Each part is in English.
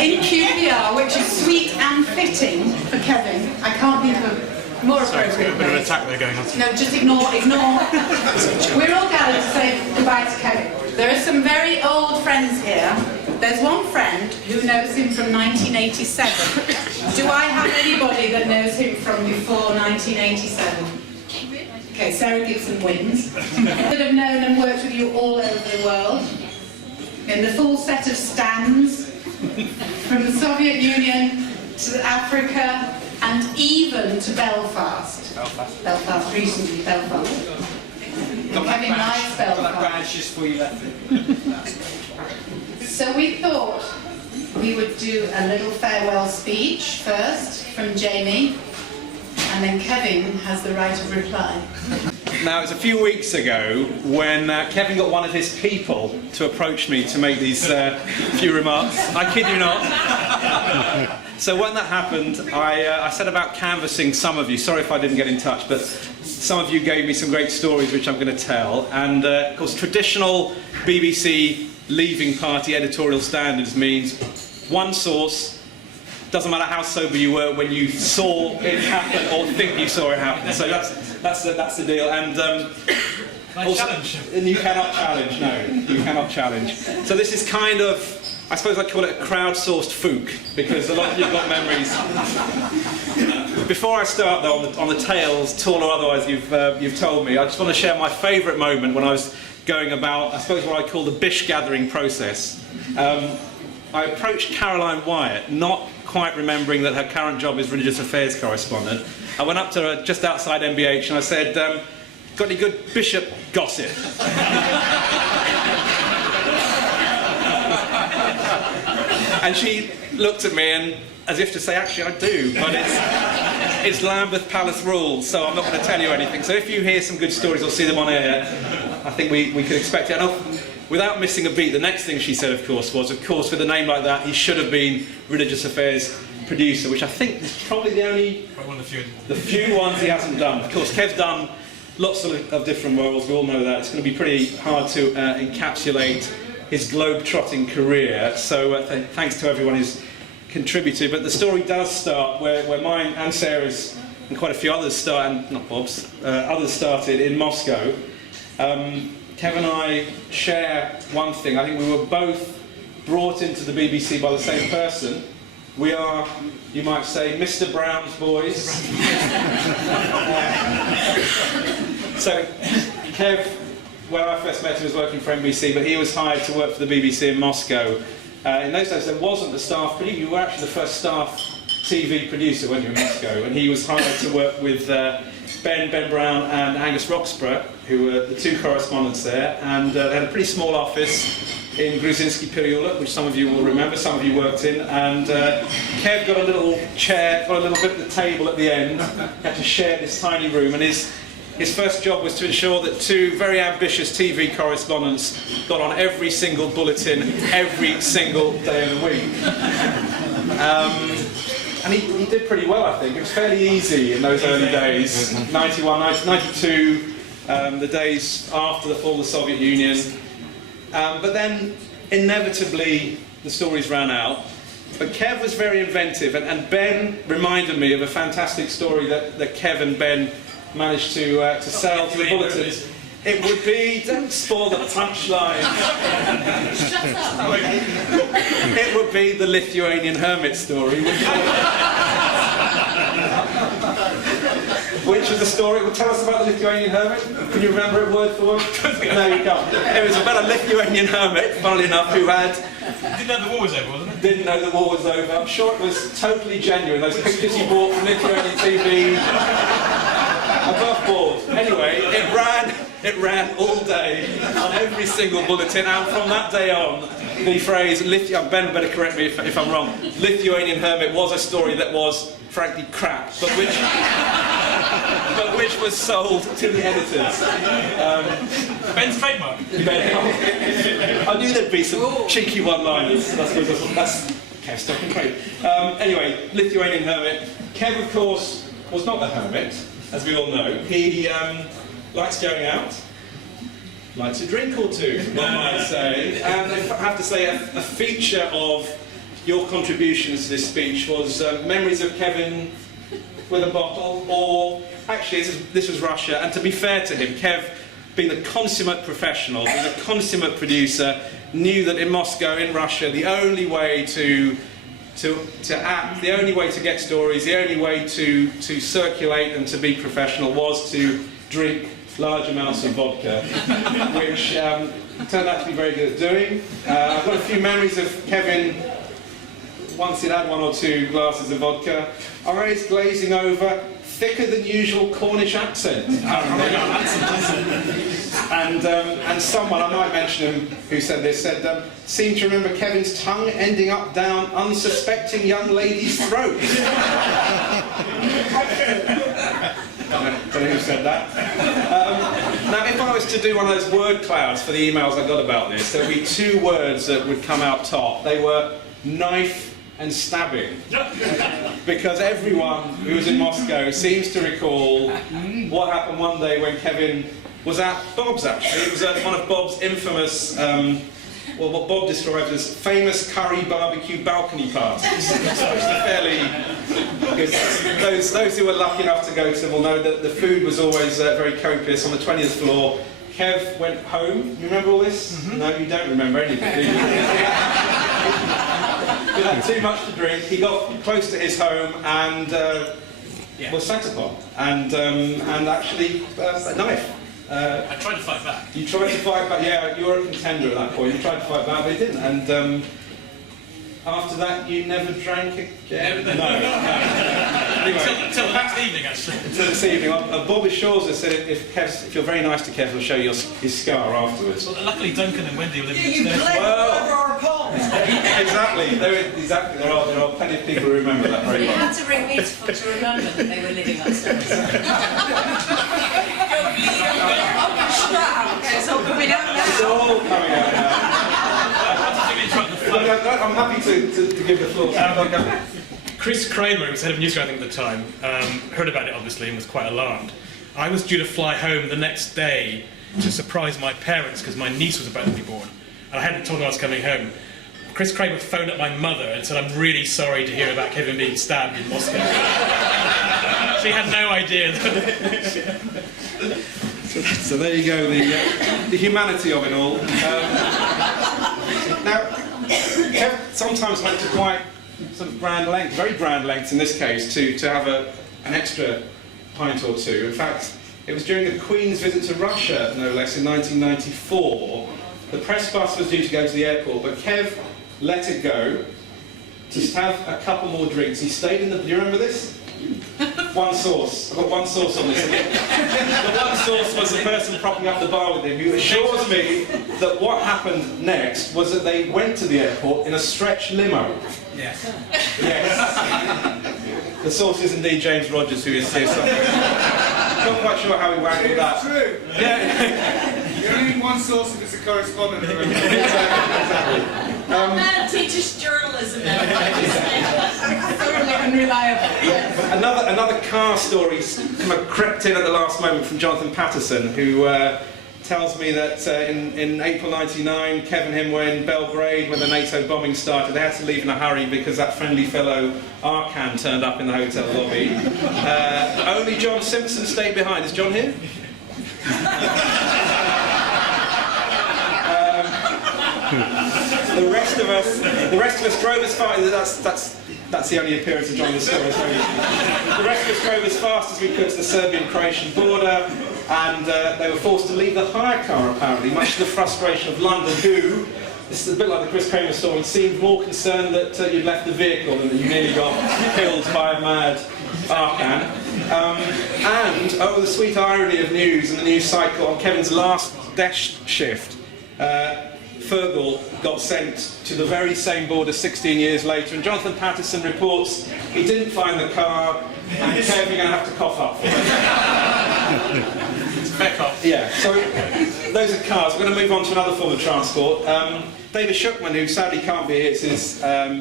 in QPR, which is sweet and fitting for Kevin. I can't think of a more appropriate. A bit of an attack there going on. No, just ignore. We're all gathered to say goodbye to Kevin. There are some very old friends here. There's one friend who knows him from 1987. Do I have anybody that knows him from before 1987? Okay, Sarah Gibson wins. That have known and worked with you all over the world. In the full set of stands, from the Soviet Union to Africa, and even to Belfast. Belfast, recently, Belfast. Kevin likes Belfast. Just before you left it. So we thought we would do a little farewell speech first from Jamie, and then Kevin has the right of reply. Now, it was a few weeks ago when Kevin got one of his people to approach me to make these few remarks. I kid you not. So when that happened, I set about canvassing some of you. Sorry if I didn't get in touch, but some of you gave me some great stories which I'm going to tell. And of course, traditional BBC leaving party editorial standards means one source. Doesn't matter how sober you were when you saw it happen or think you saw it happen. So that's the deal. And also, and you cannot challenge. No, you cannot challenge. So this is kind of, I suppose I'd call it a crowdsourced fook, because a lot of you've got memories. Before I start though on the tales, tall or otherwise, you've told me, I just want to share my favourite moment when I was going about, I suppose what I call the Bish gathering process. I approached Caroline Wyatt, not quite remembering that her current job is religious affairs correspondent. I went up to her just outside MBH and I said, got any good bishop gossip? And she looked at me and, as if to say, actually I do, but it's Lambeth Palace rules, so I'm not going to tell you anything. So if you hear some good stories or see them on air, I think we could expect it. And without missing a beat, the next thing she said, of course, was, with a name like that, he should have been religious affairs producer, which I think is probably one of the few ones he hasn't done. Of course, Kev's done lots of different roles, we all know that. It's going to be pretty hard to encapsulate his globe-trotting career, so thanks to everyone who's contributed. But the story does start where mine and Sarah's and quite a few others started, not Bob's, others started in Moscow. Kev and I share one thing. I think we were both brought into the BBC by the same person. We are, you might say, Mr. Brown's boys. So, Kev, when I first met him, was working for NBC, but he was hired to work for the BBC in Moscow. In those days, there wasn't a staff producer. You were actually the first staff TV producer when you were in Moscow, and he was hired to work with Ben Brown and Angus Roxburgh, who were the two correspondents there, and they had a pretty small office in Gruzinski Pereulok, which some of you will remember, some of you worked in, and Kev got a little chair, got a little bit of the table at the end, had to share this tiny room, and his first job was to ensure that two very ambitious TV correspondents got on every single bulletin every single day of the week. And he did pretty well, I think. It was fairly easy in those early days, 91, 92, the days after the fall of the Soviet Union. But then, inevitably, the stories ran out. But Kev was very inventive, and Ben reminded me of a fantastic story that Kev and Ben managed to sell to the bulletins. It would be, don't spoil the punchline. It would be the Lithuanian hermit story, which was the story. Well, tell us about the Lithuanian hermit. Can you remember it word for word? No, you can't. It was about a Lithuanian hermit, funnily enough, who didn't know the war was over, wasn't it? Didn't know the war was over. I'm sure it was totally genuine. Those pictures you bought from Lithuanian TV, above board. Anyway, it ran all day on every single bulletin, and from that day on, the phrase, Ben better correct me if I'm wrong, Lithuanian hermit was a story that was, frankly, crap, but which was sold to the editors. Ben's trademark. I knew there'd be some cheeky one-liners. That's Kev Stocking Craig. Anyway, Lithuanian hermit. Kev, of course, was not a hermit, as we all know. He likes going out, likes a drink or two, one might say. And I have to say, a feature of your contributions to this speech was memories of Kevin with a bottle, or actually this was Russia. And to be fair to him, Kev, being a consummate professional, being a consummate producer, knew that in Moscow, in Russia, the only way to act, the only way to get stories, the only way to circulate and to be professional was to drink large amounts of vodka, which he turned out to be very good at doing. I've got a few memories of Kevin once he'd had 1 or 2 glasses of vodka, eyes glazing over, thicker than usual Cornish accent. And someone, I might mention him, who said this, said, seemed to remember Kevin's tongue ending up down unsuspecting young ladies' throats. I don't know who said that. Now, if I was to do one of those word clouds for the emails I got about this, there would be 2 words that would come out top. They were knife and stabbing. Because everyone who was in Moscow seems to recall what happened one day when Kevin was at Bob's, actually. It was at one of Bob's infamous, well, what Bob described as famous curry barbecue balcony parties. So it's fairly... Because those who were lucky enough to go to them will know that the food was always very copious on the 20th floor. Kev went home. You remember all this? Mm-hmm. No, you don't remember anything, do you? He had too much to drink. He got close to his home and was sat upon. And actually, a knife. I tried to fight back. You tried to fight back, yeah, you were a contender at that point. You tried to fight back, but you didn't. And after that, you never drank again? No. Anyway. Until the next evening, actually. Until this evening. Bob Shaw's has said if you're very nice to Kev, he'll show you his scar afterwards. Well, luckily, Duncan and Wendy were living next door. Well, exactly. There are plenty of people who remember that very well. You had to ring me to remember that they were living upstairs. It's all coming out now. It's all coming out now. I'm happy to give the floor. Chris Kramer, who was head of newsroom, I think, at the time, heard about it, obviously, and was quite alarmed. I was due to fly home the next day to surprise my parents because my niece was about to be born. And I hadn't told them I was coming home. Chris Kramer phoned up my mother and said, I'm really sorry to hear about Kevin being stabbed in Moscow. She had no idea. So there you go, the humanity of it all. Now, Kev sometimes went to quite sort of grand lengths, very grand lengths in this case, to have an extra pint or 2. In fact, it was during the Queen's visit to Russia, no less, in 1994. The press bus was due to go to the airport, but Kev let it go to have a couple more drinks. He stayed in the... Do you remember this? One source. I've got one source on this. The one source was the person propping up the bar with him, who assures me that what happened next was that they went to the airport in a stretch limo. Yes. Yes. The source is indeed James Rogers, who is here somewhere. Not quite sure how he wangled that. It's true. Yeah. You only need one source if it's a correspondent. Exactly. Man teaches journalism thoroughly unreliable. Another car story kind of crept in at the last moment from Jonathan Patterson, who tells me that in April '99, Kev and him were in Belgrade when the NATO bombing started. They had to leave in a hurry because that friendly fellow Arkan turned up in the hotel lobby. Only John Simpson stayed behind. Is John here? The rest of us drove as far. That's the only appearance of John in the story. The rest of us drove as fast as we could to the Serbian-Croatian border, and they were forced to leave the hire car apparently, much to the frustration of London, who, this is a bit like the Chris Kramer story, seemed more concerned that you'd left the vehicle than that you nearly got killed by a mad Arkan. And the sweet irony of news and the news cycle on Kevin's last desk shift. Fergal got sent to the very same border 16 years later, and Jonathan Patterson reports he didn't find the car, and Kev, you're going to have to cough up for it. It's a fair cough. Yeah, so those are cars. We're going to move on to another form of transport. David Schuckman, who sadly can't be here, it's his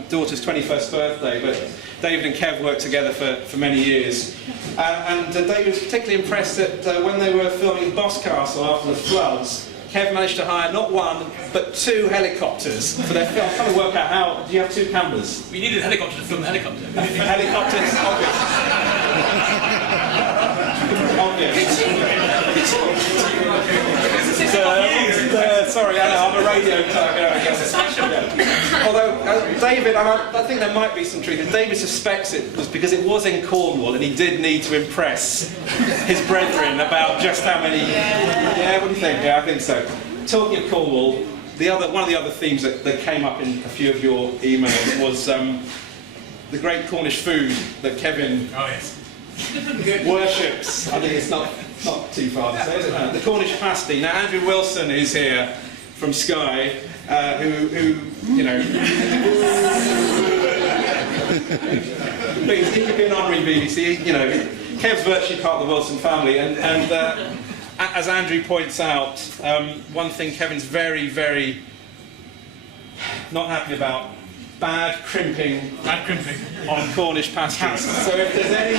daughter's 21st birthday, but David and Kev worked together for many years. And David was particularly impressed that when they were filming Boscastle after the floods, Kev managed to hire not one, but 2 helicopters for their film. I'm trying to work out how. Do you have 2 cameras? We needed a helicopter to film the helicopter. Helicopters, obvious. Sorry, I know, I'm a radio type. I guess. Yeah. Although, David, I think there might be some truth. David suspects it was because it was in Cornwall and he did need to impress his brethren about just how many... Yeah, what do you think? Yeah, I think so. Talking of Cornwall, one of the other themes that came up in a few of your emails was the great Cornish food that Kevin worships. I think it's not too far to say, is it? No. The Cornish pasty. Now, Andrew Wilson is here from Sky, who you know... Please, he could be an honorary BBC. You know, Kev's virtually part of the Wilson family, and as Andrew points out, one thing Kevin's very, very not happy about: bad crimping on Cornish pasties. So if there's any,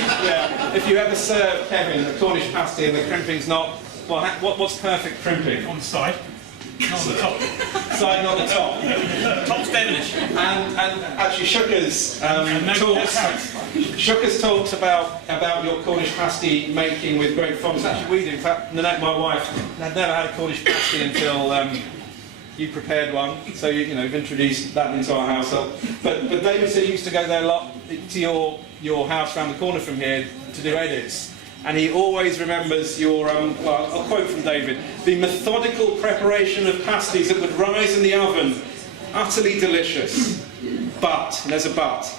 if you ever serve Kevin a Cornish pasty and the crimping's not, well, what's perfect crimping? On the side, not on the top. Side, not the top. Top's devilish. And actually, Shooker's talked about your Cornish pasty making with great fondness. Actually, we do. In fact, Nanette, my wife, had never had a Cornish pasty until you prepared one. So you've introduced that into our household. But David said he used to go there a lot to your house around the corner from here to do edits. And he always remembers your, well, I'll quote from David, the methodical preparation of pasties that would rise in the oven, utterly delicious. But, and there's a but,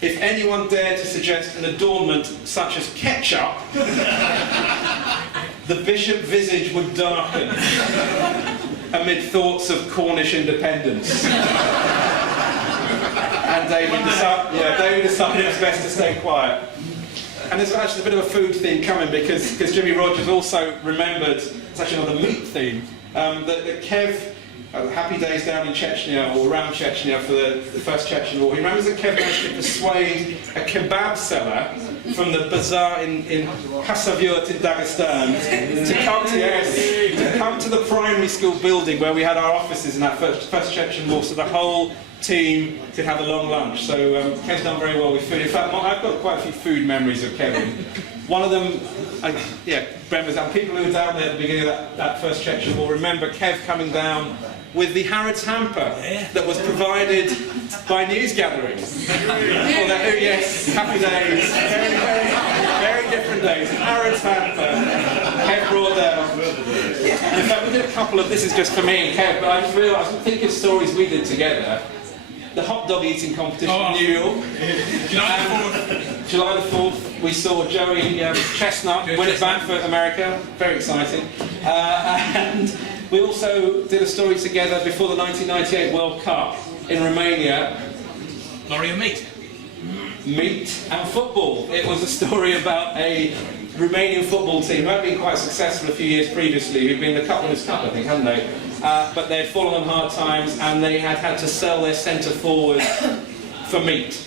if anyone dared to suggest an adornment such as ketchup, the bishop visage would darken amid thoughts of Cornish independence. And David decided it was best to stay quiet. And there's actually a bit of a food theme coming because Jimmy Rogers also remembered, it's actually another meat theme, that Kev, happy days down in Chechnya or around Chechnya for the first Chechen war, he remembers that Kev managed to persuade a kebab seller from the bazaar in Khasavyurt in Dagestan to come to the primary school building where we had our offices in that first Chechen war, so the whole team could have a long lunch. So Kev's done very well with food. In fact, I've got quite a few food memories of Kevin. One of them, Brent was down. People who were down there at the beginning of that first Chechen war remember Kev coming down with the Harrods hamper that was provided by news gatherings. Happy days. Very, very, very different days. Harrods hamper. Kev brought down. In fact, we did a couple of, this is just for me and Kev, but I just realised, I'm thinking of stories we did together. The hot dog eating competition in New York. July the 4th, we saw Joey Chestnut win it back for America. Very exciting. And we also did a story together before the 1998 World Cup in Romania. Lorry of meat. Meat and football. It was a story about a Romanian football team who had been quite successful a few years previously, who'd been in the Cup Winners' Cup, I think, hadn't they? But they'd fallen on hard times and they had to sell their centre forward for meat.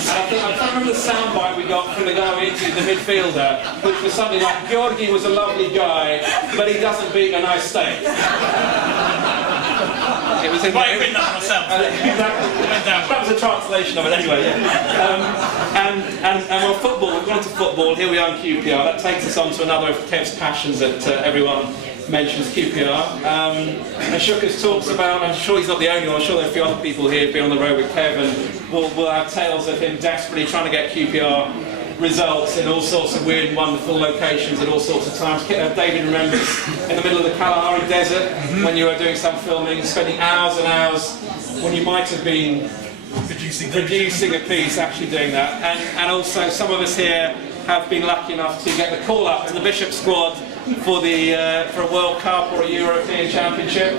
I can't remember the soundbite we got from the guy we interviewed, the midfielder, which was something like, Georgi was a lovely guy, but he doesn't beat a nice steak. It was in written that myself. That was a translation of it anyway, and well, football, we've gone to football, here we are in QPR. That takes us on to another of Kev's passions that everyone mentions, QPR. And Shooker's talks about, I'm sure he's not the only one, I'm sure there are a few other people here who've been on the road with Kev, and we'll have tales of him desperately trying to get QPR results in all sorts of weird and wonderful locations at all sorts of times. David remembers in the middle of the Kalahari Desert when you were doing some filming, spending hours and hours when you might have been producing a piece, actually doing that. And also some of us here have been lucky enough to get the call up to the Bishop squad for a World Cup or a European Championship.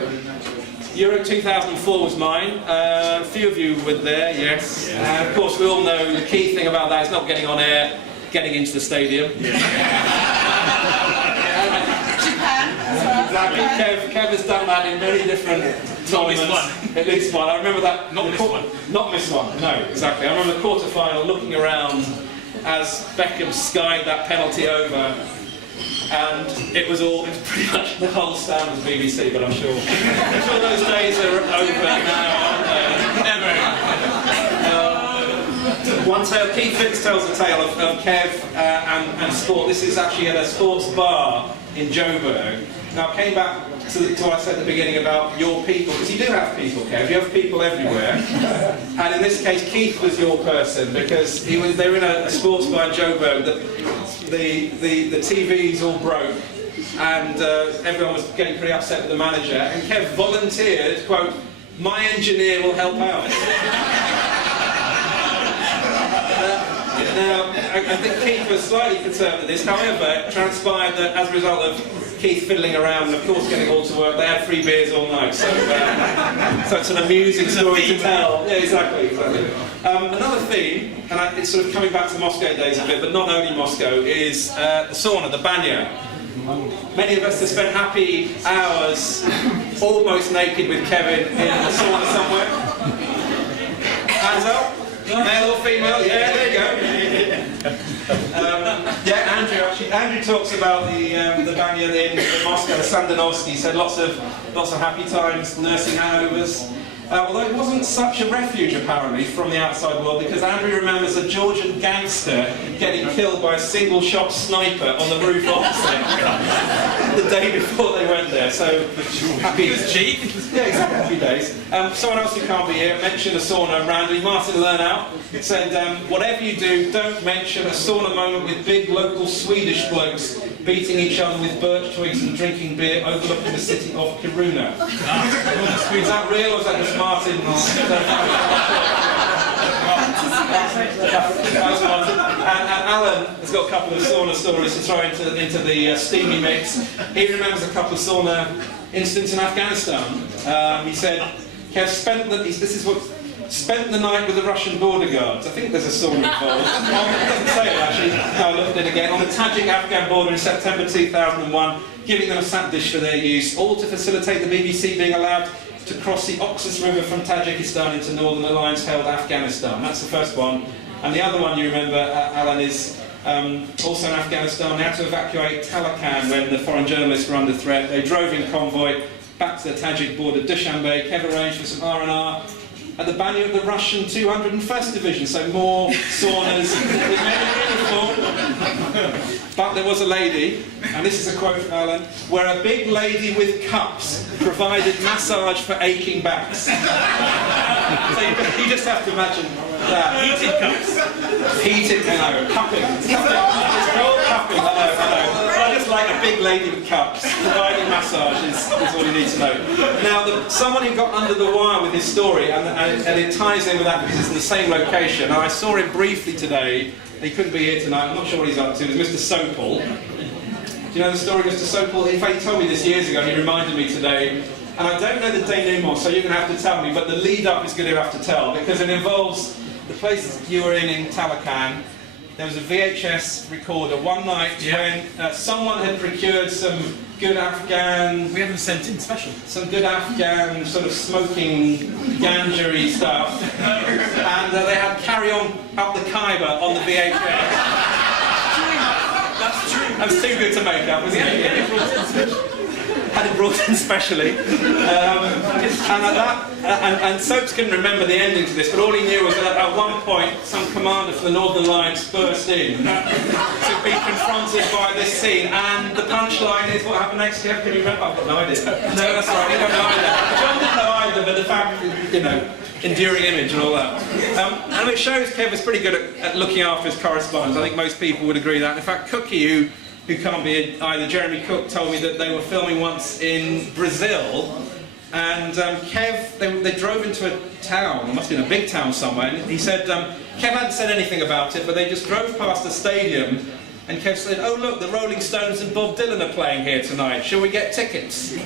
Euro 2004 was mine. A few of you were there, yes. Of course, we all know the key thing about that is not getting on air, getting into the stadium. Exactly. Kev has done that in many different tournaments. At least one. I remember that. Not miss one. No, exactly. I remember the quarter-final looking around as Beckham skied that penalty over. and it was pretty much the whole stand was BBC, but I'm sure those days are over now, aren't they? Never. One tale, Keith Fitz tells the tale of Kev and sport. This is actually at a sports bar in Joburg. Now I came back to what I said at the beginning about your people, because you do have people, Kev, you have people everywhere. And in this case, Keith was your person, because they were in a sports bar in Joburg, the TVs all broke, and everyone was getting pretty upset with the manager, and Kev volunteered, quote, "My engineer will help out." Now, I think Keith was slightly concerned with this, however, it transpired that as a result of Keith fiddling around and of course getting all to work, they had free beers all night, so it's an amusing story to tell. Yeah, exactly. Another theme, and it's sort of coming back to Moscow days a bit, but not only Moscow, is the sauna, the banya. Many of us have spent happy hours almost naked with Kevin in the sauna somewhere. Hands up. Male or female? Yeah, there you go. Andrew talks about the banya in Moscow, the Sandanovsky. He said lots of happy times, nursing hangovers. Although it wasn't such a refuge apparently from the outside world, because Andrew remembers a Georgian gangster getting killed by a single-shot sniper on the roof opposite the day before they went there. So happy. He was cheap. Yeah, exactly. Happy days. Someone else who can't be here mentioned a sauna randomly. Martin Lernout said, "Whatever you do, don't mention a sauna moment with big local Swedish blokes beating each other with birch twigs and drinking beer overlooking the city of Kiruna." Is that real or is that just Martin? And Alan has got a couple of sauna stories to throw into the steamy mix. He remembers a couple of sauna incidents in Afghanistan. He said, Kev spent the night with the Russian border guards. I think there's a sauna involved. It doesn't say it actually. No, I looked at it again. On the Tajik-Afghan border in September 2001, giving them a sat dish for their use, all to facilitate the BBC being allowed to cross the Oxus River from Tajikistan into Northern Alliance-held Afghanistan. That's the first one. And the other one you remember, Alan, is also in Afghanistan. They had to evacuate Talakan when the foreign journalists were under threat. They drove in convoy back to the Tajik border, Dushanbe. Kev arranged for some R&R at the banya of the Russian 201st Division, so more saunas with men in uniform. But there was a lady, and this is a quote from Alan, where a big lady with cups provided massage for aching backs. So you just have to imagine that. Heated cups. Heated, cupping. It's called cupping, I know. I just like a big lady with cups. Providing massage is all you need to know. Now, someone who got under the wire with his story, and it ties in with that because it's in the same location. And I saw him briefly today. He couldn't be here tonight. I'm not sure what he's up to. It was Mr. Sopel. Do you know the story of Mr. Sopel? In fact, he told me this years ago, and he reminded me today. And I don't know the denouement, so you're going to have to tell me, but the lead-up is going to have to tell, because it involves the place you were in Talakan. There was a VHS recorder one night when someone had procured some good Afghan... We haven't sent in special. Some good Afghan sort of smoking ganjery stuff. And they had Carry On Up the Khyber on the VHS. That's true. That was too good to make up, wasn't it? Had it brought in specially. And Soaps couldn't remember the ending to this, but all he knew was that at one point some commander for the Northern Alliance burst in to be confronted by this scene, and the punchline is what happened next. Can you remember? I've got no idea. No, that's right, we don't know either. John didn't know either, but the fact, enduring image and all that. And it shows Kev was pretty good at looking after his correspondence. I think most people would agree that. In fact, Cookie, who can't be either, Jeremy Cook, told me that they were filming once in Brazil, and Kev, they drove into a town, it must have been a big town somewhere, and he said, Kev hadn't said anything about it, but they just drove past a stadium, and Kev said, "Oh look, the Rolling Stones and Bob Dylan are playing here tonight, shall we get tickets?" And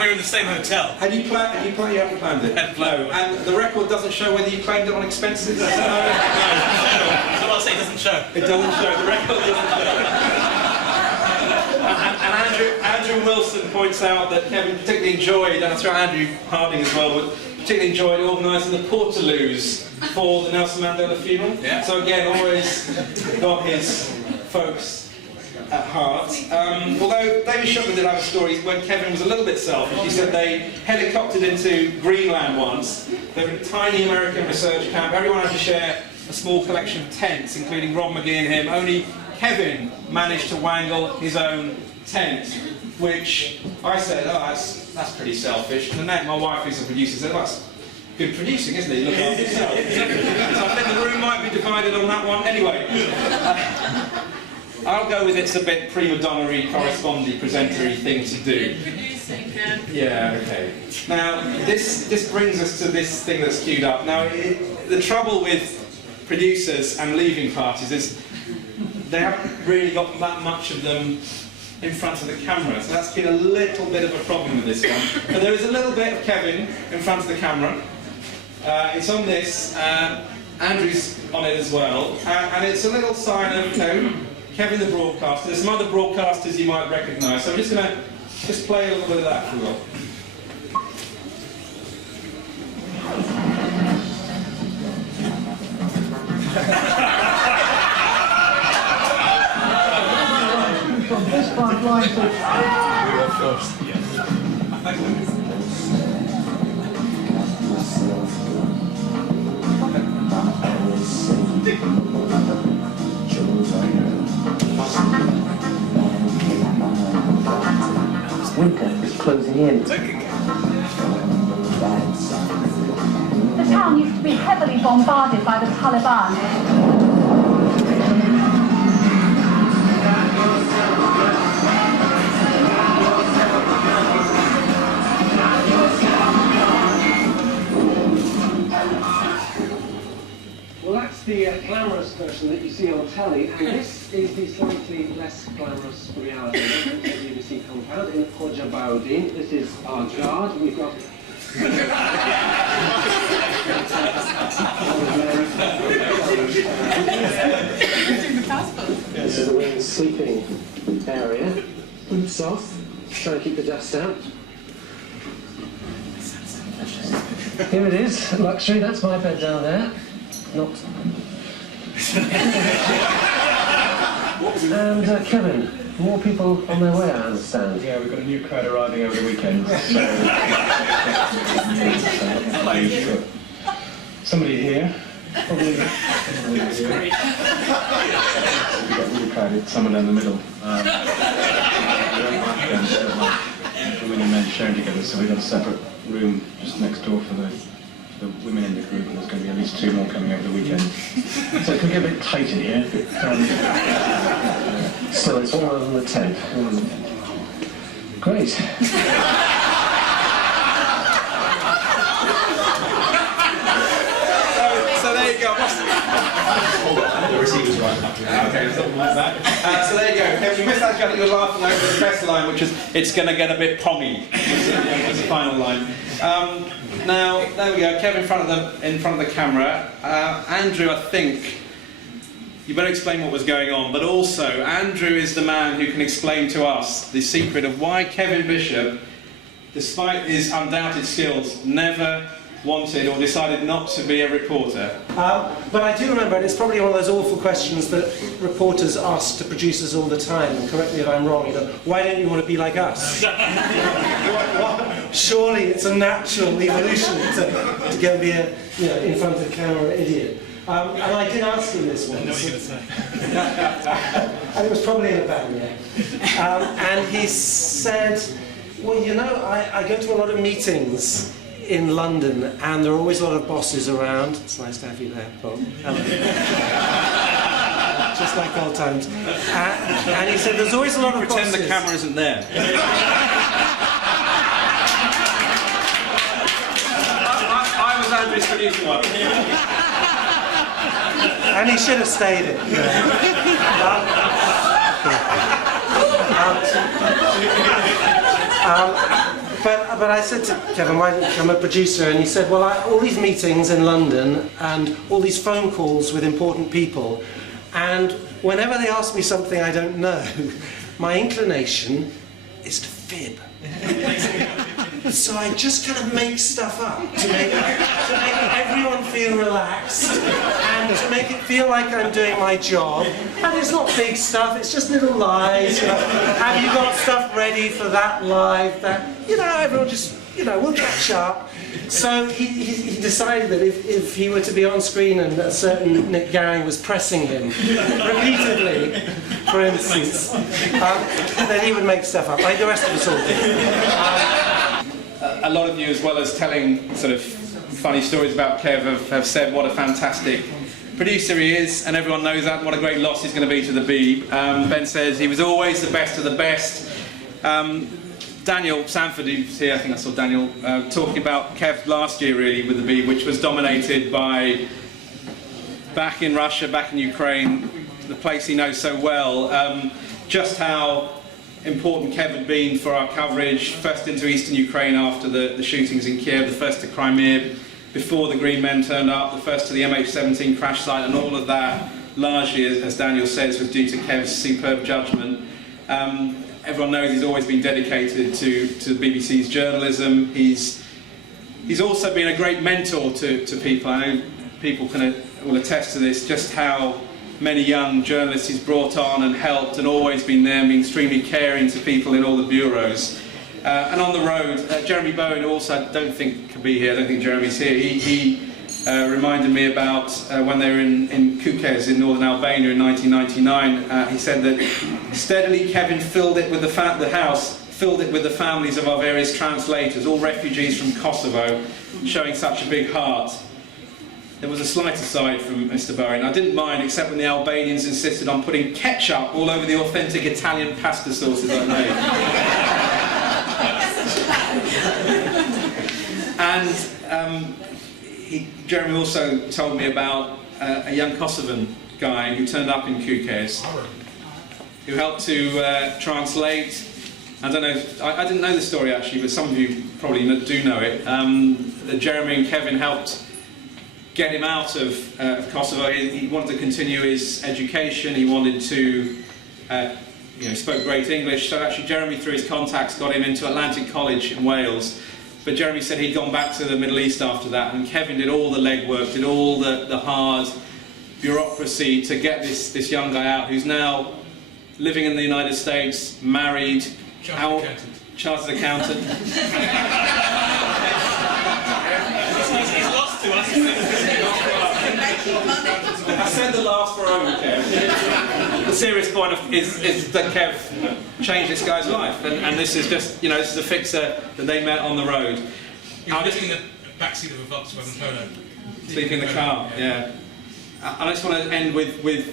we were in the same hotel. Had you planned? You haven't planned it? No. And the record doesn't show whether you claimed it on expenses? No. So I'll say it doesn't show. It doesn't show. The record doesn't show. And Andrew Wilson points out that Kevin particularly enjoyed, and I'm sure Andrew Harding as well, would particularly enjoyed organising the Portaloos for the Nelson Mandela funeral. Yeah. So again, always got his folks at heart. Although David Shutman did have a story when Kevin was a little bit selfish. He said they helicoptered into Greenland once. They were in a tiny American research camp. Everyone had to share a small collection of tents, including Rob McGee and him. Only Kevin managed to wangle his own tent, which I said, oh, that's pretty selfish. And Annette, my wife, who's a producer, said, oh, that's good producing, isn't it? Look after yourself. So I think the room might be divided on that one. Anyway, I'll go with it's a bit prima donna-y, correspondy, presenter-y thing to do. Producing, Yeah, okay. Now, this brings us to this thing that's queued up. Now, the trouble with producers and leaving parties is they haven't really got that much of them in front of the camera, so that's been a little bit of a problem with this one. But there is a little bit of Kevin in front of the camera. It's on this, Andrew's on it as well, and it's a little sign of, you know, Kevin the broadcaster. There's some other broadcasters you might recognise, so I'm just going to play a little bit of that for you all. From this front line to... Winter is closing in. The town used to be heavily bombarded by the Taliban. Well, that's the glamorous version that you see on telly, and this is the slightly less glamorous reality. At the BBC compound in Khoja Baudin. This is our guard. We've got... This is the women's sleeping area. Boots off, trying to keep the dust out. Here it is, luxury. That's my bed down there. Not. And Kevin, more people on their way, I understand. Yeah, we've got a new crowd arriving over the weekend. So, somebody here. Probably. Somebody here. We got really crowded, someone down the middle. We don't like women and men sharing together, so we've got a separate room just next door for the women in the group, and there's going to be at least 2 more coming over the weekend. So it can get a bit tight in here. Still, it's all over the tent. Great. So there you go. The receiver's right. Okay, something like that. So there you go. Kevin, you missed that joke that you were laughing over the best line, which is, it's going to get a bit pommy. That's the final line. Now, there we go. Kevin in front of the camera. Andrew, I think you better explain what was going on, but also Andrew is the man who can explain to us the secret of why Kevin Bishop, despite his undoubted skills, never wanted or decided not to be a reporter. But I do remember, and it's probably one of those awful questions that reporters ask to producers all the time, and correct me if I'm wrong, you know, why don't you want to be like us? Surely it's a natural evolution to go and be a, in front of the camera idiot. And I did ask him this once. I know what you're going to say. And it was probably in a bad way. And he said, well, I go to a lot of meetings in London, and there are always a lot of bosses around. It's nice to have you there, Paul. Hello. Just like old times. And he said, there's always a lot of bosses. Pretend the camera isn't there. I was Andrew's producing one. And he should have stayed it. But I said to Kevin, why don't you become a producer? And he said, well, all these meetings in London and all these phone calls with important people, and whenever they ask me something I don't know, my inclination is to fib. So I just kind of make stuff up to make everyone feel relaxed. And to make it feel like I'm doing my job. And it's not big stuff, it's just little lies. You know, have you got stuff ready for that live? That, you know, everyone just, you know, we'll catch up. So he decided that if he were to be on screen and a certain Nick Garring was pressing him repeatedly, for instance, then he would make stuff up, like the rest of us all do. A lot of you, as well as telling sort of funny stories about Kev, have said what a fantastic producer he is, and everyone knows that, and what a great loss he's going to be to the Beeb. Ben says he was always the best of the best. Daniel Sanford, who's here, I think I saw Daniel, talking about Kev last year really with the Beeb, which was dominated by, back in Russia, back in Ukraine, the place he knows so well, just how important Kev had been for our coverage, first into eastern Ukraine after the shootings in Kiev, the first to Crimea, before the Green Men turned up, the first to the MH17 crash site, and all of that, largely, as Daniel says, was due to Kev's superb judgment. Everyone knows he's always been dedicated to the BBC's journalism. He's also been a great mentor to people. I know people will attest to this, just how many young journalists he's brought on and helped, and always been there and been extremely caring to people in all the bureaus. And on the road, Jeremy Bowen also, I don't think could be here, I don't think Jeremy's here, he reminded me about when they were in Kukes in northern Albania in 1999. He said that steadily Kevin filled it with the house filled it with the families of our various translators, all refugees from Kosovo, showing such a big heart. There was a slight aside from Mr. Bowen. I didn't mind, except when the Albanians insisted on putting ketchup all over the authentic Italian pasta sauces I made. And Jeremy also told me about a young Kosovan guy who turned up in Kukes, who helped to translate. I don't know, I didn't know the story actually, but some of you probably do know it. That Jeremy and Kevin helped get him out of Kosovo. He wanted to continue his education. He wanted to, spoke great English. So actually, Jeremy, through his contacts, got him into Atlantic College in Wales. But Jeremy said he'd gone back to the Middle East after that, and Kevin did all the legwork, did all the hard bureaucracy to get this young guy out, who's now living in the United States, married, chartered accountant. He's lost to us. I said the last for over, Kev. The serious point is that Kev changed this guy's life, and this is just, this is a fixer that they met on the road. You're living in the backseat of a Volkswagen Polo. Sleeping in the car, yeah. I just want to end with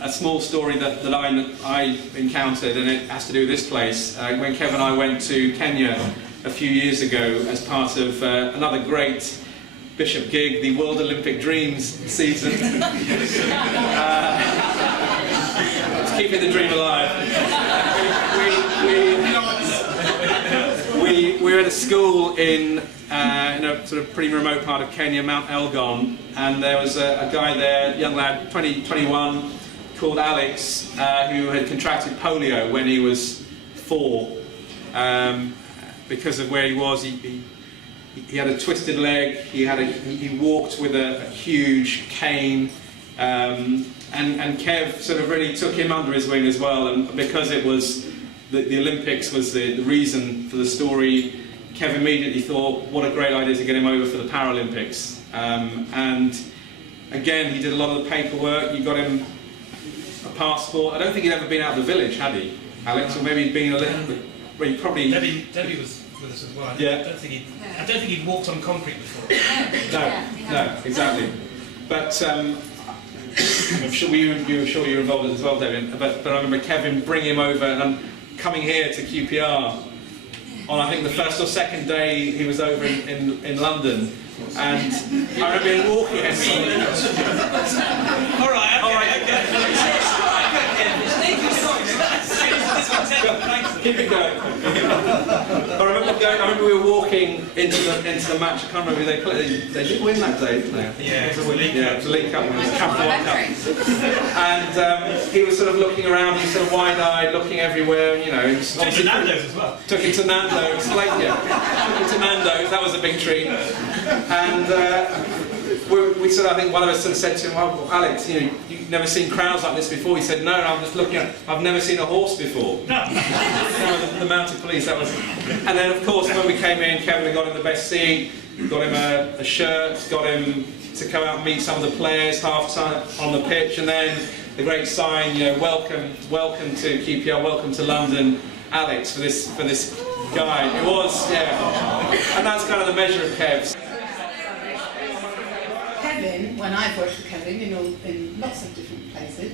a small story that I encountered, and it has to do with this place. When Kev and I went to Kenya a few years ago as part of another great Bishop gig, the World Olympic Dreams season. It's keeping the dream alive. We were at a school in a sort of pretty remote part of Kenya, Mount Elgon, and there was a guy there, a young lad, 21, called Alex, who had contracted polio when he was 4. Because of where he was, he had a twisted leg. He walked with a huge cane, and Kev sort of really took him under his wing as well. And because it was the Olympics was the reason for the story, Kev immediately thought, what a great idea to get him over for the Paralympics. And again, he did a lot of the paperwork. You got him a passport. I don't think he'd ever been out of the village, had he, Alex? Or maybe he'd been a little bit. Well, he probably. Debbie was with us as well. Yeah. I don't think he'd walked on concrete before. No, exactly. But I'm sure you were sure you were involved as well, David. But I remember Kevin bringing him over and coming here to QPR on, I think, the first or second day he was over in London. And I remember him walking and All right. keep it going. I remember we were walking into the match. I can't remember who they played. They did win that day, didn't they? Yeah, it was a League Cup. Yeah, it was a League Cup. It was Capital One Cup. And he was sort of looking around, he was sort of wide-eyed, looking everywhere. Took to Nando's as well. Took him to Nando's. Took him to Nando's. That was a big treat. And we said, I think one of us sort of said to him, well, Alex, you know, you've never seen crowds like this before. He said, no, I'm just looking at, I've never seen a horse before. The mounted police, that was. And then, of course, when we came in, Kevin got him the best seat, got him a shirt, got him to come out and meet some of the players half-time on the pitch, and then the great sign, you know, welcome to QPR, welcome to London, Alex, for this guy. It was, yeah. And that's kind of the measure of Kev's. Kevin, when I've worked with Kevin in lots of different places,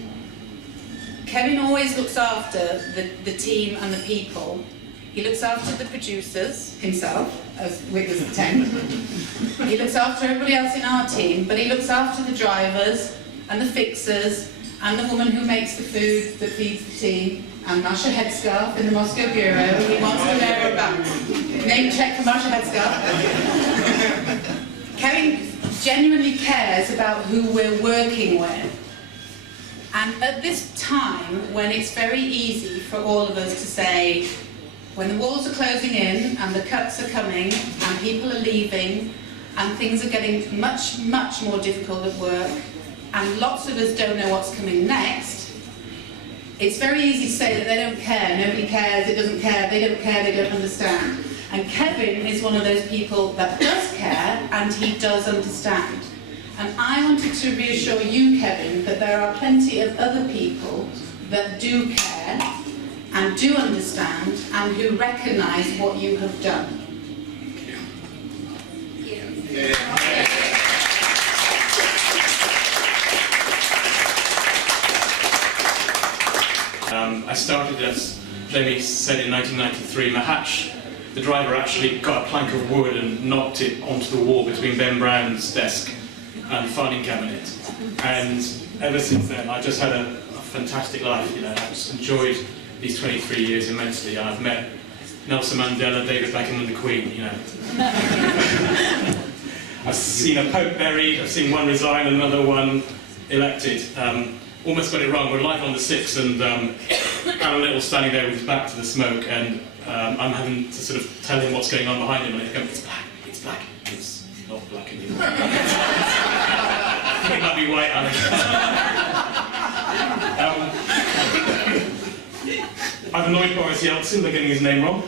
Kevin always looks after the team and the people. He looks after the producers himself, as with his tent. He looks after everybody else in our team, but he looks after the drivers and the fixers and the woman who makes the food that feeds the team, and Masha Headscarf in the Moscow Bureau. He wants to wear a back. Name check for Masha Headscarf. Kevin genuinely cares about who we're working with. And at this time, when it's very easy for all of us to say, when the walls are closing in and the cuts are coming and people are leaving and things are getting much, much more difficult at work and lots of us don't know what's coming next, it's very easy to say that they don't care, nobody cares, it doesn't care, they don't understand. And Kevin is one of those people that does care and he does understand. And I wanted to reassure you, Kevin, that there are plenty of other people that do care and do understand and who recognise what you have done. I started, as Jamie said, in 1993. Mahatch, the driver, actually got a plank of wood and knocked it onto the wall between Ben Brown's desk and the filing cabinet. And ever since then, I just had a fantastic life. You know, I've just enjoyed these 23 years immensely. I've met Nelson Mandela, David Beckham, and the Queen. You know, I've seen a Pope buried. I've seen one resign, and another one elected. Almost got it wrong. We're live on the 6th, and Alan Little standing there with his back to the smoke, and I'm having to sort of tell him what's going on behind him, and he's going, "It's black. It's black. It's not black anymore." It might be white, Alan. I've annoyed Boris Yeltsin by getting his name wrong.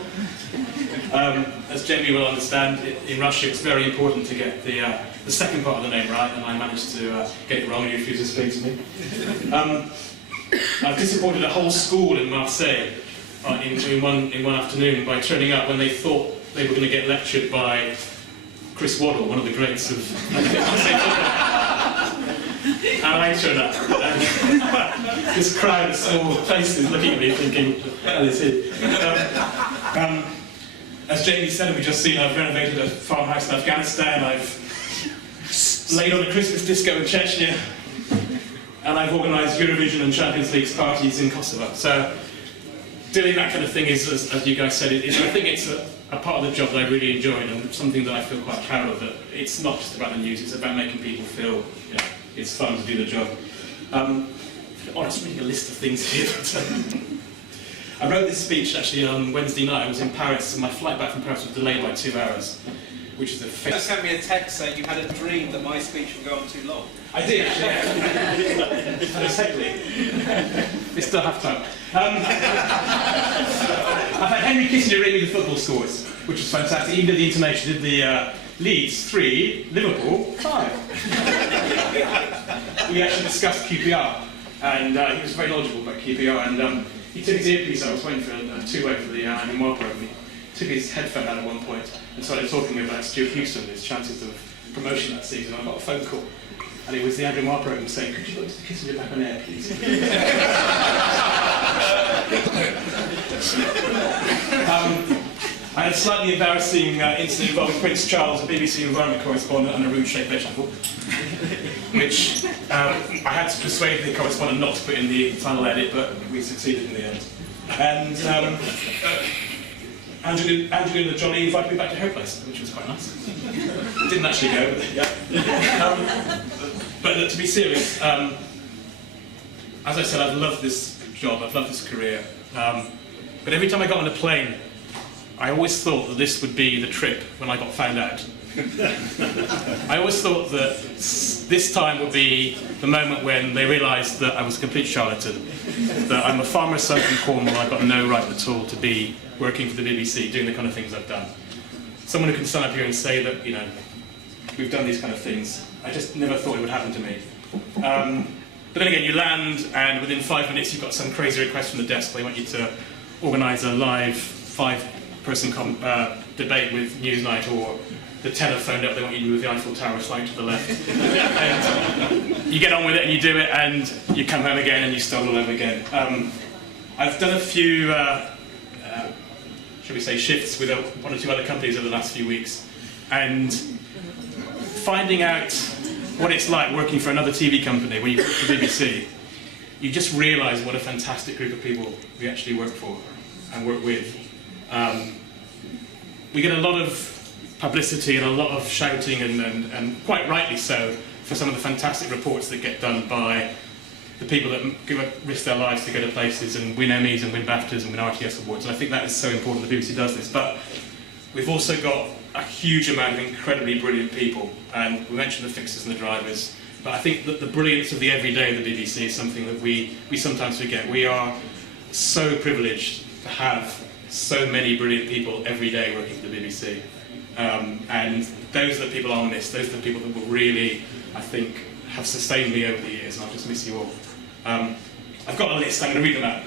As Jamie will understand, in Russia it's very important to get the second part of the name right, and I managed to get it wrong and he refused to speak to me. I've disappointed a whole school in Marseille in one afternoon by turning up when they thought they were going to get lectured by Chris Waddle, one of the greats of Marseille football. And I turned up, and this crowd of small faces looking at me thinking, what the hell is he? As Jamie said, we've just seen, I've renovated a farmhouse in Afghanistan, I've laid on a Christmas disco in Chechnya, and I've organised Eurovision and Champions League parties in Kosovo. So doing that kind of thing is, as you guys said, I think it's a part of the job that I really enjoyed and something that I feel quite proud of, that it's not just about the news, it's about making people feel, you know, it's fun to do the job. I'm just reading a list of things here. I wrote this speech actually on Wednesday night. I was in Paris, and my flight back from Paris was delayed by 2 hours, which is a You just sent me a text saying you had a dream that my speech would go on too long. I did actually. Exactly. It's still half time. I've had Henry Kissinger read me the football scores, which was fantastic. He did the intonation, did the Leeds 3, Liverpool 5. We actually discussed QPR, and he was very knowledgeable about QPR, and he took his earpiece out. I was waiting for a two-way for the Andy Moore program. He took his headphone out at one point and started talking about Stuart Houston and his chances of promotion that season. I got a phone call, and it was the Andrew Marr program saying, "Could you put Kissinger back on air, please?" I had a slightly embarrassing incident involving Prince Charles, a BBC environment correspondent, and a rude-shaped vegetable, which I had to persuade the correspondent not to put in the final edit, but we succeeded in the end. And Andrew and Johnny invited me back to her place, which was quite nice. Didn't actually go, but yeah. But to be serious, as I said, I've loved this job, I've loved this career. But every time I got on a plane, I always thought that this would be the trip when I got found out. I always thought that this time would be the moment when they realised that I was a complete charlatan, that I'm a farmer's son from Cornwall, I've got no right at all to be working for the BBC, doing the kind of things I've done. Someone who can stand up here and say that, you know, we've done these kind of things, I just never thought it would happen to me. But then again, you land, and within 5 minutes you've got some crazy request from the desk. They want you to organise a live 5-person debate with Newsnight, or the Tenor phoned up, they want you to move the Eiffel Tower slightly to the left. And you get on with it and you do it, and you come home again and you start all over again. I've done a few, shall we say, shifts with 1 or 2 other companies over the last few weeks, and finding out what it's like working for another TV company when you work for the BBC, you just realise what a fantastic group of people we actually work for and work with. We get a lot of publicity and a lot of shouting, and quite rightly so, for some of the fantastic reports that get done by the people that risk their lives to go to places and win Emmys and win BAFTAs and win RTS awards. And I think that is so important the BBC does this. But we've also got a huge amount of incredibly brilliant people, and we mentioned the fixers and the drivers, but I think that the brilliance of the everyday of the BBC is something that we sometimes forget. We are so privileged to have so many brilliant people every day working for the BBC, and those are the people I'll miss. Those are the people that will really, I think, have sustained me over the years, and I'll just miss you all. I've got a list, I'm going to read them out.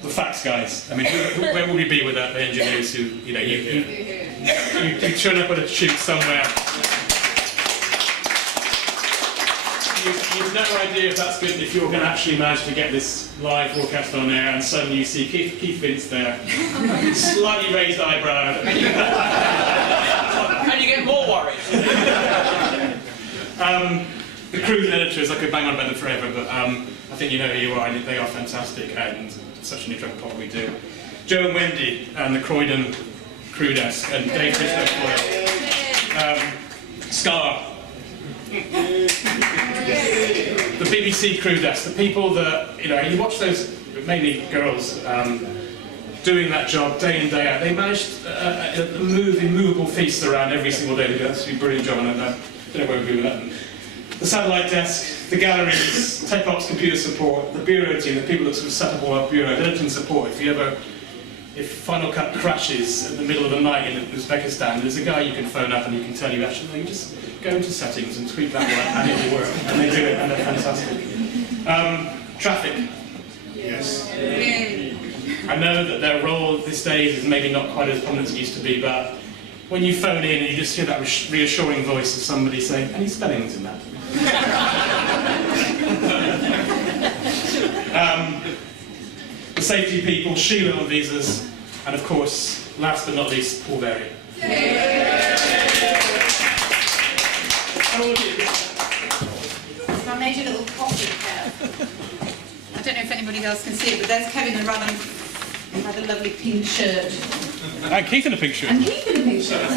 The facts, guys. I mean, where would we be without the engineers who, you know, you turn up at a shoot somewhere. You've no idea if that's good, if you're going to actually manage to get this live broadcast on air, and suddenly you see Keith Vince there, slightly raised eyebrow. And you get more worried. The crew and editors, I could bang on about them forever, but I think you know who you are. They are fantastic, and such an integral part we do. Joe and Wendy and the Croydon crew desk, and Dave Christopher, Scar, the BBC crew desk, the people that, you know, you watch those, mainly girls, doing that job day in, day out. They managed to move immovable feasts around every single day. They do an absolutely brilliant job, and I don't know where we'll be with that. The satellite desk, the galleries, tech ops, computer support, the bureau team, the people that sort of set up all our bureau, editing support. If Final Cut crashes in the middle of the night in Uzbekistan, there's a guy you can phone up and he can tell you, actually, you just go into settings and tweak that one and it will work. And they do it, and they're fantastic. Traffic. Yes. I know that their role these days is maybe not quite as prominent as it used to be, but when you phone in and you just hear that reassuring voice of somebody saying, any spellings in that? The safety people, Sheila on visas, and of course, last but not least, Paul Berry. So I made you a little copy, Kev. I don't know if anybody else can see it, but there's Kevin in a rather lovely pink shirt. And Keith in a pink shirt. And Keith in a pink shirt.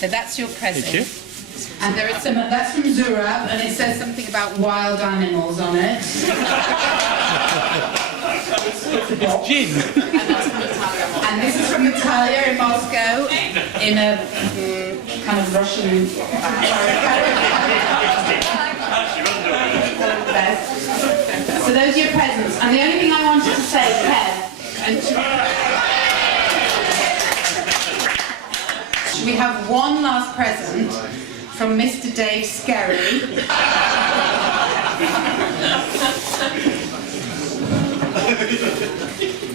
So that's your present. Thank you. And there is some, that's from Zurab, and it says something about wild animals on it. It's gin. And this is from Natalia in Moscow, in a kind of Russian So those are your presents. And the only thing I wanted to say, Kev, and we have one last present from Mr. Dave Skerry.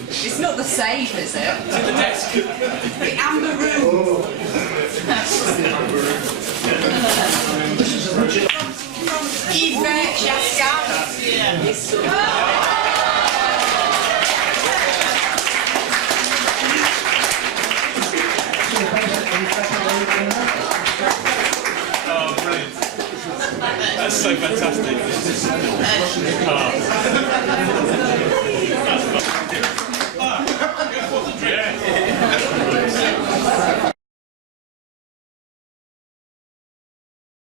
It's not the same, is it? It's in the desk. The Amber Room. From Yves Jaskin. Oh, brilliant. That's so fantastic.